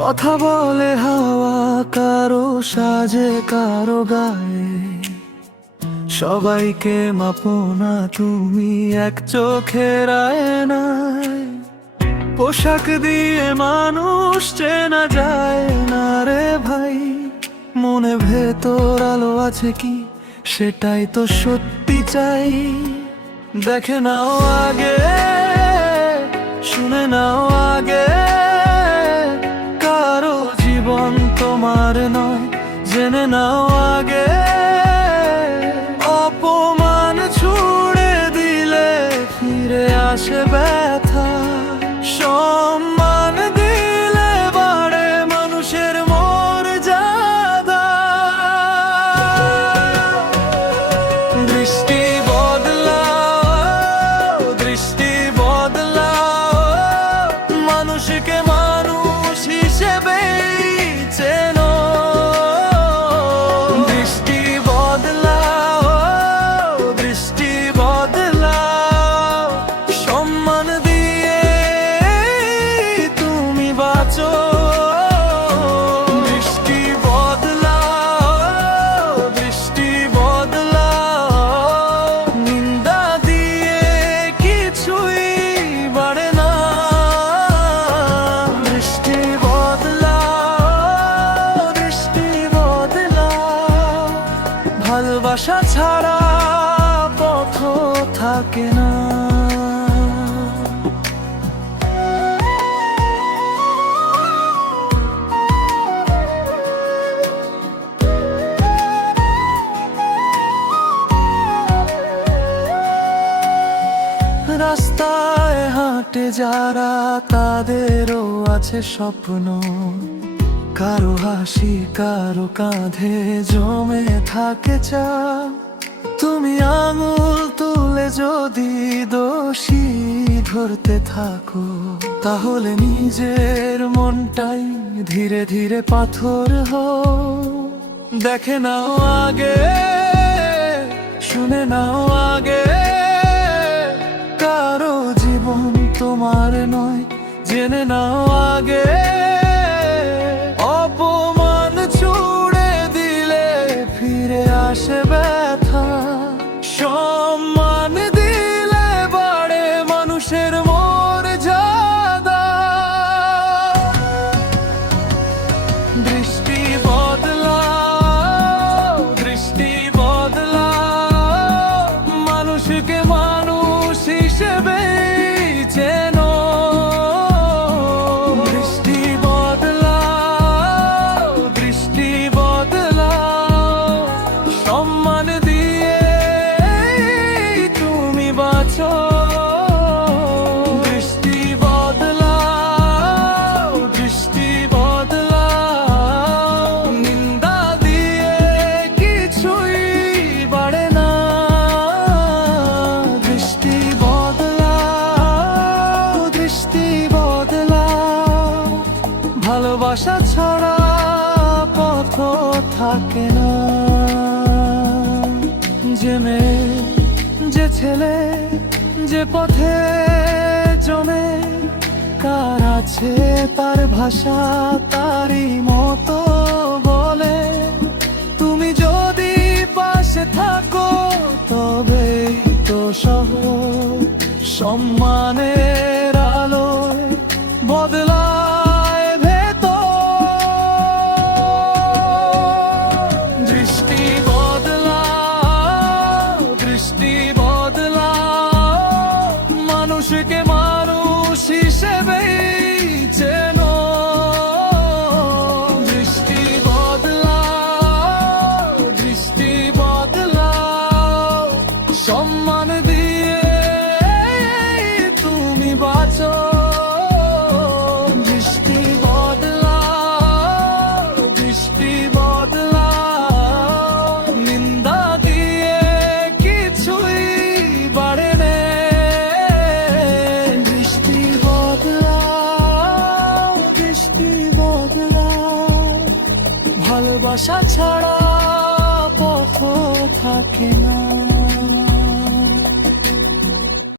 কথা বলে হাওয়া কারো সাজে কারো গায়ে, সবাইকে মাপো না তুমি এক চোখের আয়নায়। পোশাক দিয়ে মানুষ চেনা যায় না রে ভাই, মনে ভেতর আলো আছে কি সেটাই তো সত্যি চাই। দেখে নাও আগে, শুনে নাও আগে, কারো জীবন তোমার নয় জেনে নাও আগে। অপমান ছুড়ে দিলে ফিরে আসে ব্যথা, সম্মান দিলে বাড়ে মানুষের মর্যাদা। দৃষ্টি বদলাও, দৃষ্টি বদলাও, মানুষকে মানুষ হিসেবে চেনো। দৃষ্টি বদলাও, দৃষ্টি বদলাও, সম্মান দিয়ে তুমি বাঁচো। দৃষ্টি বদলাও, দৃষ্টি বদলাও, নিন্দা দিয়ে কিছুই বাড়ে না। দৃষ্টি বদলাও, দৃষ্টি বদলাও, ভালোবাসা ছাড়া পথ থাকে না। রাস্তায় হাঁটে যারা তাদেরও আছে স্বপ্ন, কারো হাসি কারো কাঁধে জমে থাকে চাপ। তুমি আঙুল তুলে যদি দোষী ধরতে থাকো, তাহলে নিজের মনটাই ধীরে ধীরে পাথর হয়। দেখে নাও আগে, শুনে নাও আগে, কারো জীবন তোমার নয় জেনে নাও আগে। অপমান ছুড়ে দিলে ফিরে আসে ব্যথা, সম্মান দিলে বাড়ে মানুষের মর্যাদা। দৃষ্টি বদলাও, দৃষ্টি বদলাও, মানুষকে মানুষ হিসেবে চেনো। দৃষ্টি বদলাও, দৃষ্টি বদলাও, সম্মান দিয়ে তুমি বাঁচো। দৃষ্টি বদলাও, দৃষ্টি বদলাও, নিন্দা দিয়ে কিছুই বাড়ে না। দৃষ্টি বদলাও, দৃষ্টি বদলাও, ভালোবাসা ছাড়া পথ থাকে না। যে মেয়ে, যে ছেলে, যে পথে জমে, কার আছে তার ভাষা তারই মতো বলে। তুমি যদি পাশে থাকো তবেই তো সহজ, সম্মানের আলোয় বদলায় ভেতর। দৃষ্টি বদলাও, দৃষ্টি বদলাও, মানুষকে মানুষ হিসেবে চেনো। দৃষ্টি বদলাও, দৃষ্টি বদলাও, সম্মান দিয়ে তুমি বাঁচো। দৃষ্টি বদলাও, দৃষ্টি বদলাও, নিন্দা দিয়ে কিছুই বাড়ে না। দৃষ্টি বদলাও, দৃষ্টি বদলাও, ভালোবাসা ছাড়া পথ থাকে না।